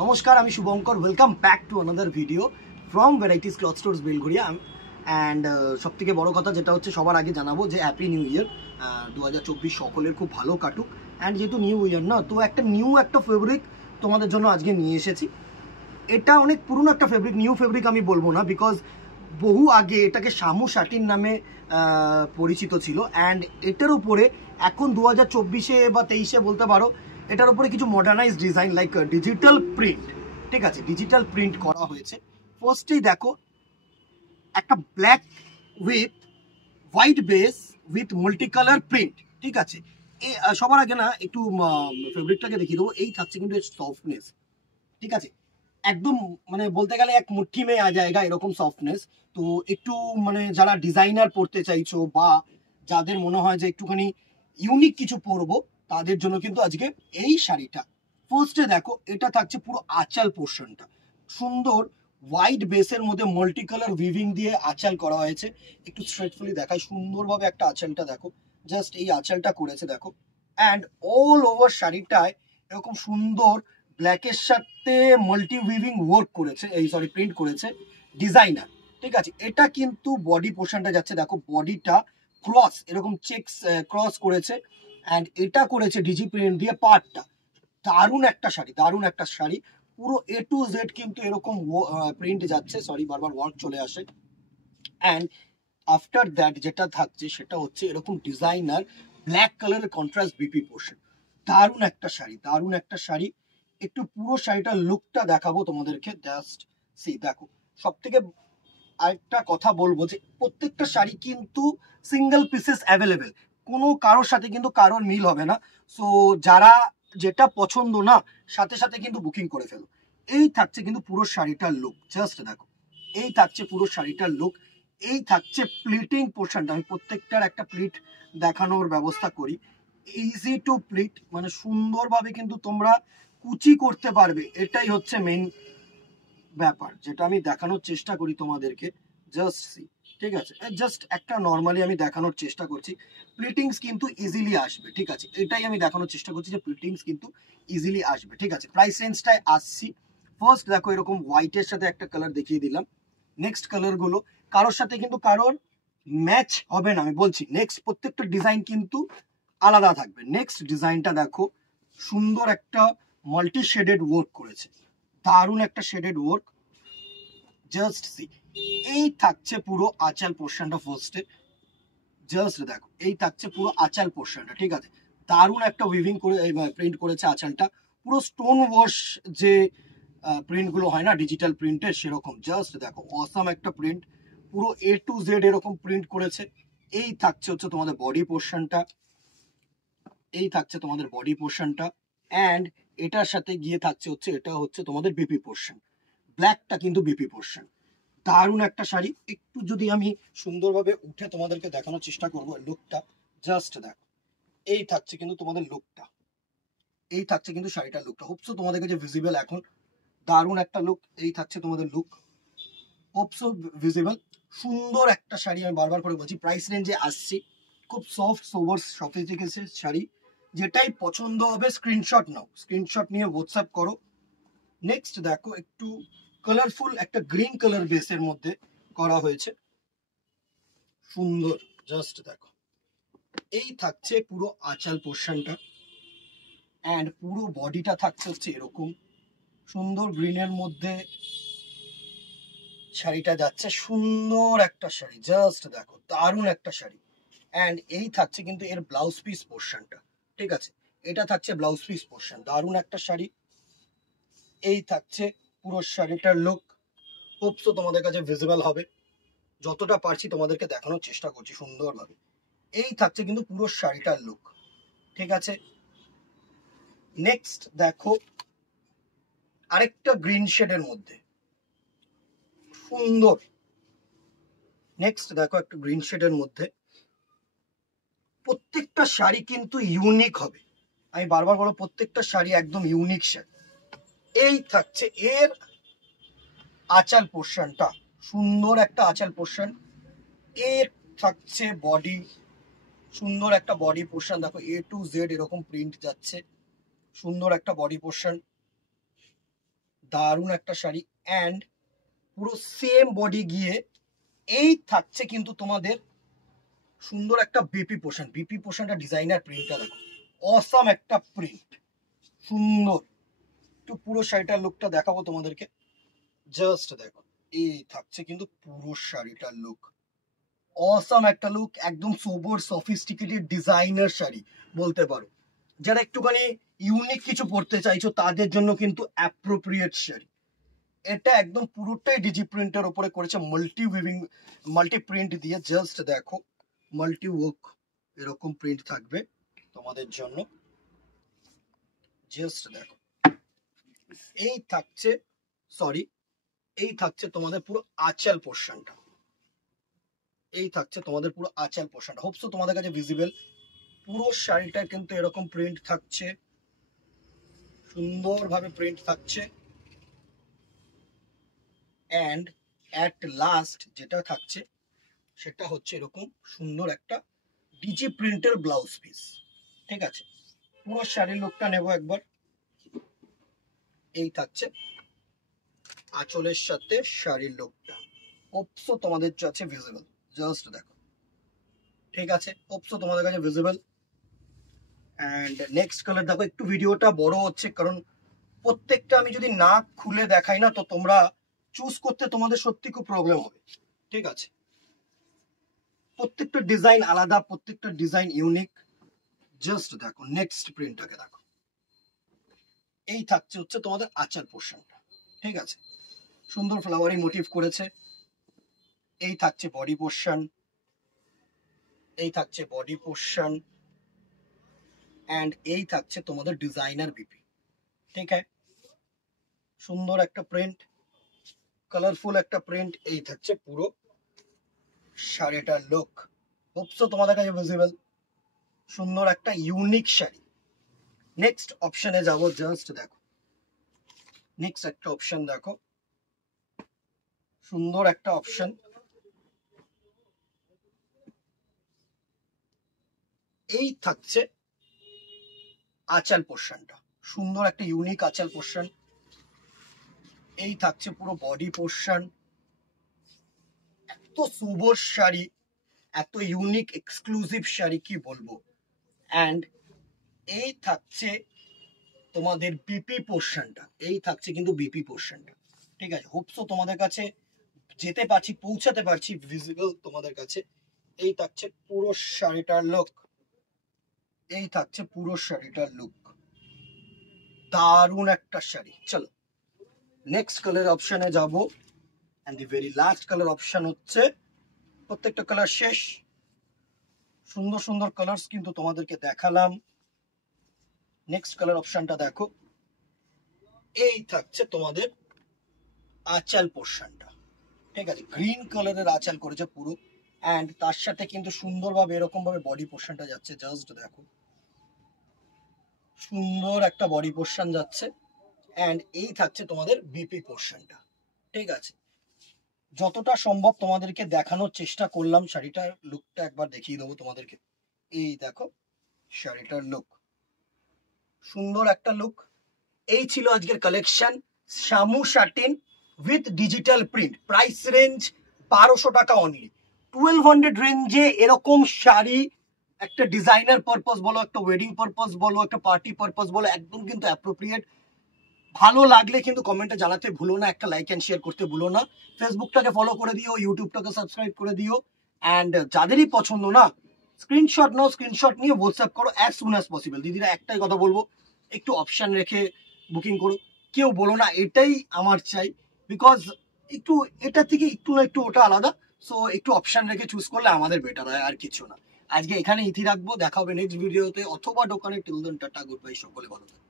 নমস্কার, আমি Shubhankar. Welcome back to another video from varieties cloth stores Belgharia. And সব থেকে বড়ো কথা যেটা হচ্ছে, সবার আগে জানাবো যে হ্যাপি নিউ ইয়ার 2024 সকলের খুব ভালো কাটুক। অ্যান্ড যেহেতু নিউ ইয়ার না, তো একটা ফেব্রিক তোমাদের জন্য আজকে নিয়ে এসেছি। এটা অনেক পুরনো একটা ফেব্রিক, নিউ ফেব্রিক আমি বলবো না, বিকজ বহু আগে এটাকে শামু শাটিন নামে পরিচিত ছিল। অ্যান্ড এটার উপরে এখন 2024-এ বা 23-এ বলতে পারো, এটার উপরে কিছু modernise design like digital print, ঠিক আছে, ডিজিটাল প্রিন্ট করা হয়েছে। ফার্স্টেই দেখো, একটা black with white base with multi colour print, ঠিক আছে। সবার আগে না একটু ফেব্রিকটাকে দেখিয়ে দেবো। এই থাকছে কিন্তু সফটনেস, ঠিক আছে, একদম মানে বলতে গেলে এক মুট্ঠি মে আ জায়গা এরকম সফটনেস। তো একটু মানে যারা ডিজাইনার পড়তে চাইছো বা যাদের মনে হয় যে একটুখানি ইউনিক কিছু পরবো, তাদের জন্য কিন্তু আজকে এই শাড়িটা। ফার্স্টে দেখো, এটা থাকছে পুরো আঁচাল পোর্শনটা সুন্দর হোয়াইট বেসের মধ্যে মাল্টি কালার উইভিং দিয়ে আঁচাল করা হয়েছে। একটু স্ট্রেটফুলি দেখায়, সুন্দরভাবে একটা আঁচালটা দেখো, জাস্ট এই আঁচালটা করেছে দেখো। অ্যান্ড অল ওভার শাড়িটায় এরকম সুন্দর ব্ল্যাকের সাথে মাল্টি উইভিং ওয়ার্ক করেছে, প্রিন্ট করেছে ডিজাইনার, ঠিক আছে। এটা কিন্তু বডি পোর্শনটা যাচ্ছে দেখো, বডিটা ক্রস এরকম চেকস ক্রস করেছে। অ্যান্ড এটা করেছে ডিজি প্রিন্ট দিয়ে পার্টটা। দারুণ একটা শাড়ি, দারুণ একটা শাড়ি। পুরো A to Z কিন্তু এরকম প্রিন্ট যাচ্ছে, বারবার ওয়ার্ক চলে আসে। অ্যান্ড আফটার দ্যাট যেটা থাকছে সেটা হচ্ছে এরকম ডিজাইনার ব্ল্যাক কালারের কন্ট্রাস্ট বিপি পোর্শন। দারুণ একটা শাড়ি, দারুণ একটা শাড়ি। একটু পুরো শাড়িটার লুকটা দেখাবো তোমাদেরকে, জাস্ট সি দেখো। সব থেকে আরেকটা কথা বলবো যে প্রত্যেকটা শাড়ি কিন্তু সিঙ্গেল পিসেস অ্যাভেলেবেল, কোনো কারোর সাথে কিন্তু কারোর মিল হবে না। সো যারা যেটা পছন্দ না, সাথে সাথে কিন্তু বুকিং করে ফেলো। এই থাকছে কিন্তু পুরো শাড়িটার লুক, জাস্ট দেখো। এই থাকছে পুরো শাড়িটার লুক। এই থাকছে প্লিটিং পোর্শনটা। আমি প্রত্যেকটার একটা প্লিট দেখানোর ব্যবস্থা করি। ইজি টু প্লিট, মানে সুন্দরভাবে কিন্তু তোমরা কুচি করতে পারবে, এটাই হচ্ছে মেইন ব্যাপার যেটা আমি দেখানোর চেষ্টা করি তোমাদেরকে। জাস্ট সি, ঠিক আছে, জাস্ট একটা নর্মালি আমি দেখানোর চেষ্টা করছি। প্লিটিংস কিন্তু ইজিলি আসবে, ঠিক আছে, এটাই আমি দেখানোর চেষ্টা করছি যে প্লিটিংস কিন্তু ইজিলি আসবে, ঠিক আছে। প্রাইস রেঞ্জটায় আসছি। ফার্স্ট দেখো, এরকম হোয়াইটের সাথে একটা কালার দেখিয়ে দিলাম। নেক্সট কালারগুলো কারোর সাথে কিন্তু কারোর ম্যাচ হবে না, আমি বলছি। নেক্সট প্রত্যেকটা ডিজাইন কিন্তু আলাদা থাকবে। নেক্সট ডিজাইনটা দেখো, সুন্দর একটা মাল্টি শেডেড ওয়ার্ক করেছে, দারুণ একটা শেডেড ওয়ার্ক, জাস্ট সি। এই থাকছে পুরো আঁচাল পোর্শনটা। ফার্স্টে জাস্ট দেখো, এই থাকছে পুরো আঁচাল পোর্শনটা, ঠিক আছে। দারুণ একটা উইভিং করে প্রিন্ট করেছে আঁচালটা, পুরো স্টোন ওয়াশ যে প্রিন্ট গুলো হয় না ডিজিটাল প্রিন্টের, সেরকম। জাস্ট দেখো, অসাম একটা প্রিন্ট, পুরো A to Z এরকম প্রিন্ট করেছে। এই থাকছে হচ্ছে তোমাদের বডি পোর্শনটা, এই থাকছে তোমাদের বডি পোর্শনটা। অ্যান্ড এটার সাথে গিয়ে থাকছে হচ্ছে, এটা হচ্ছে তোমাদের বিপি পোর্শন। ব্ল্যাকটা কিন্তু বিপি পোর্শন। দারুণ একটা শাড়ি। একটু যদি আমি সুন্দরভাবে উঠে তোমাদেরকে দেখানোর চেষ্টা করবো লুকটা, জাস্ট দেখো। এই থাকছে কিন্তু তোমাদের লুকটা, এই থাকছে কিন্তু শাড়িটার লুকটা। হোপসো তোমাদের কাছে ভিজিবল এখন। দারুণ একটা লুক, এই থাকছে তোমাদের লুক, হোপসো ভিজিবল। সুন্দর একটা শাড়ি, আমি বারবার করে বলছি। প্রাইস রেঞ্জে আসছি, খুব সফট সোভার সফিস্টিকেটেড শাড়ি। যেটাই পছন্দ হবে স্ক্রিনশট নাও, স্ক্রিনশট নিয়ে হোয়াটসঅ্যাপ করো। নেক্সট দেখো, একটু কালারফুল একটা গ্রিন কালার বেসের মধ্যে করা হয়েছে, সুন্দর, জাস্ট দেখো। এই থাকছে পুরো আঁচাল পোর্শনটা। অ্যান্ড পুরো বডিটা থাকছে হচ্ছে এরকম সুন্দর গ্রিনের মধ্যে শাড়িটা যাচ্ছে। সুন্দর একটা শাড়ি, জাস্ট দেখো, দারুণ একটা শাড়ি। অ্যান্ড এই থাকছে কিন্তু এর ব্লাউজ পিস পোর্শনটা, ঠিক আছে। এটা থাকছে ব্লাউজ পিস পোর্শন, দারুণ একটা শাড়ি। এই থাকছে পুরো শাড়িটার লুক। হোপসো তোমাদের কাছে ভিজিবল হবে, যতটা পারছি তোমাদেরকে দেখানোর চেষ্টা করছি সুন্দরভাবে। এই থাকছে কিন্তু পুরো শাড়িটার লুক, ঠিক আছে। নেক্সট দেখো, আরেকটা গ্রিন শেডের মধ্যে সুন্দর। নেক্সট দেখো, একটা গ্রিন শেডের মধ্যে। প্রত্যেকটা শাড়ি কিন্তু ইউনিক হবে, আমি বারবার বলবো, প্রত্যেকটা শাড়ি একদম ইউনিক শাড়ি। এই থাকছে এর আঁচাল পোর্শনটা, সুন্দর একটা আঁচাল পোর্শন। এর থাকছে বডি, সুন্দর একটা বডি পোর্শন দেখো, A to Z এরকম প্রিন্ট যাচ্ছে, সুন্দর একটা বডি পোর্শন। দারুণ একটা শাড়ি। অ্যান্ড পুরো সেম বডি গিয়ে এই থাকছে কিন্তু তোমাদের সুন্দর একটা বিপি পোর্শন। বিপি পোর্শনটা ডিজাইনার প্রিন্টটা দেখো, অসাম একটা প্রিন্ট, সুন্দর। একটু পুরো শাড়িটার লুকটা দেখাবো তোমাদেরকে, জাস্ট দেখো। এই থাকছে কিন্তু পুরো শাড়িটার লুক, অসাম একটা লুক, একদম সোবর সফিস্টিকেটেড ডিজাইনার শাড়ি বলতে পারো। যারা একটুখানি ইউনিক কিছু পড়তে চাইছো তাদের জন্য কিন্তু অ্যাপ্রোপ্রিয়েট শাড়ি। এটা একদম পুরোটাই ডিজি প্রিন্টের উপরে করেছে, মাল্টি প্রিন্ট দিয়ে। জাস্ট দেখো, মাল্টি ওয়ার্ক এরকম প্রিন্ট থাকবে তোমাদের জন্য। জাস্ট দেখো, এই থাকছে এই থাকছে তোমাদের পুরো আঁচল পোর্শনটা। এই থাকছে তোমাদের পুরো আঁচল পোর্শনটা, হোপসো তোমাদের কাছে ভিজিবল। পুরো শাড়িটা কিন্তু এরকম প্রিন্ট থাকছে, সুন্দরভাবে প্রিন্ট থাকছে। অ্যান্ড অ্যাট লাস্ট যেটা থাকছে সেটা হচ্ছে এরকম সুন্দর একটা ডিজি প্রিন্টের ব্লাউজ পিস। ঠিক আছে, পুরো শাড়ির লুকটা নেব একবার। এই থাকছে আঁচলের সাথে শাড়ির লুকটা, হোপসো তোমাদের কাছে ভিজিবল। জাস্ট দেখো, ঠিক আছে, হোপসো তোমাদের কাছে ভিজিবল। অ্যান্ড নেক্সট কালার দেখো। একটু ভিডিওটা বড় হচ্ছে কারণ প্রত্যেকটা আমি যদি না খুলে দেখাই না তো তোমরা চুজ করতে তোমাদের সত্যি খুব প্রবলেম হবে। ঠিক আছে, প্রত্যেকটা ডিজাইন আলাদা, প্রত্যেকটা ডিজাইন ইউনিক। জাস্ট দেখো নেক্সট প্রিন্টটাকে দেখো। এই থাকছে হচ্ছে তোমাদের আঁচল পোর্শনটা। ঠিক আছে, সুন্দর ফ্লাওয়ারি মোটিভ করেছে। এই থাকছে বডি পোর্শন, এই থাকছে বডি পোর্শন। অ্যান্ড এই থাকছে তোমাদের ডিজাইনার বিপি। ঠিক আছে, সুন্দর একটা প্রিন্ট, কালারফুল একটা প্রিন্ট। এই থাকছে পুরো শাড়িটার লুক, হোপসো তোমাদের কাছে ভিজিবল। সুন্দর একটা ইউনিক শাড়ি। নেক্সট অপশনে যাব। জাস্ট দেখো, নেক্সট একটা অপশন দেখো, সুন্দর একটা অপশন। এই থাকছে আঁচল পোর্শনটা, সুন্দর একটা ইউনিক আঁচল পোর্শন। এই থাকছে পুরো বডি পোর্শন। এত সুবর শাড়ি, এত ইউনিক এক্সক্লুসিভ শাড়ি কি বলবো। অ্যান্ড এই থাকছে তোমাদের বিপি পোর্শনটা। এই থাকছে কিন্তু বিপি পোর্শনটা। ঠিক আছে, হোপসো তোমাদের কাছে যেতে পারছি, পৌঁছাতে পারছি ভিজিবল তোমাদের কাছে। এই থাকছে পুরো শাড়িটার লুক, এই থাকছে পুরো শাড়িটার লুক, দারুণ একটা শাড়ি। চলো নেক্সট কালার অপশনে যাব। And the very last colour option হচ্ছে, প্রত্যেকটা কালার শেষ, সুন্দর সুন্দর কালার্স কিন্তু তোমাদেরকে দেখালাম। নেক্সট কালার অপশনটা দেখো। এই থাকছে তোমাদের আঁচল পোর্শনটা। ঠিক আছে, গ্রিন কালারের আঁচল করেছে পুরো। অ্যান্ড তার সাথে কিন্তু সুন্দরভাবে এরকম ভাবে বডি পোর্শনটা যাচ্ছে। জাস্ট দেখো, সুন্দর একটা বডি পোর্শন যাচ্ছে। অ্যান্ড এই থাকছে তোমাদের বিপি পোর্শনটা। ঠিক আছে, যতটা সম্ভব তোমাদেরকে দেখানোর চেষ্টা করলাম। শাড়িটার লুকটা একবার দেখিয়ে দেবো তোমাদেরকে। এই দেখো শাড়িটার লুক, সুন্দর একটা লুক। এই ছিল আজকের collection, Shamu satin with digital print. Price range 1200 টাকা অনলি। 1200 রেঞ্জে এরকম শাড়ি একটা ডিজাইনার পারপাস বলো, একটা ওয়েডিং পারপাস বলো, একটা পার্টি পারপাস বলো, একদম কিন্তু অ্যাপ্রোপ্রিয়েট। ভালো লাগলে কিন্তু কমেন্টে জানাতে ভুলো না, একটা লাইক অ্যান্ড শেয়ার করতে ভুলো না। ফেসবুকটাকে ফলো করে দিও, ইউটিউবটাকে সাবস্ক্রাইব করে দিও। অ্যান্ড যাদেরই পছন্দ না, স্ক্রিনশট নাও, স্ক্রিনশট নিয়ে হোয়াটসঅ্যাপ করো অ্যাজ সুন অ্যাজ পসিবল। দিদিরা একটাই কথা বলবো, একটু অপশন রেখে বুকিং করো। কেউ বলো না এটাই আমার চাই, বিকজ একটু এটা থেকে একটু না একটু ওটা আলাদা। সো একটু অপশন রেখে চুজ করলে আমাদের বেটার হয়, আর কিছু না। আজকে এখানে ইতি রাখবো, দেখা হবে নেক্সট ভিডিওতে অথবা দোকানে। Till then tata, good bye, সকলে ভালো থাকবে।